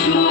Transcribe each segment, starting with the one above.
Krishna.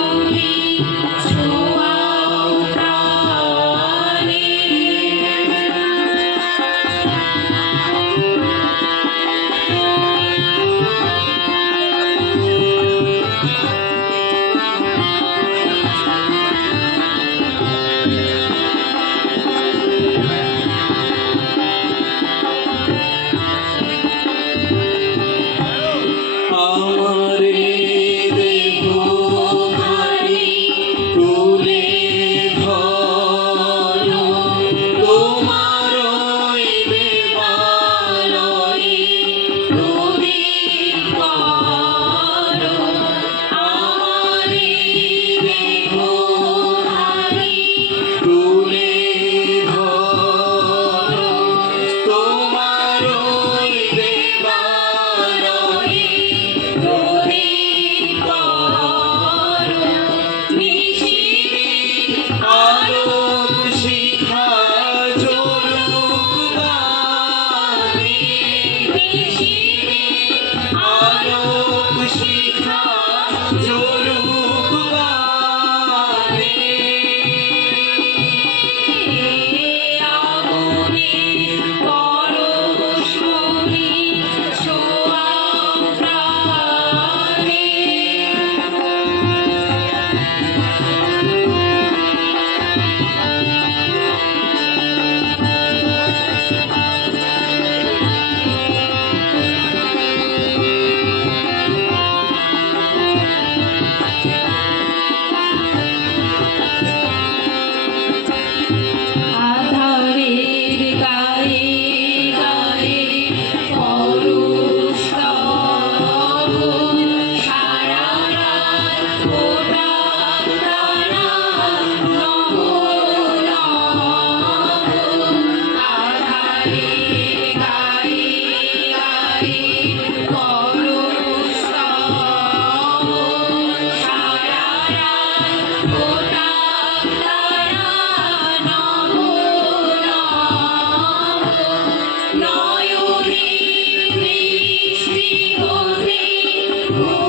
Oh.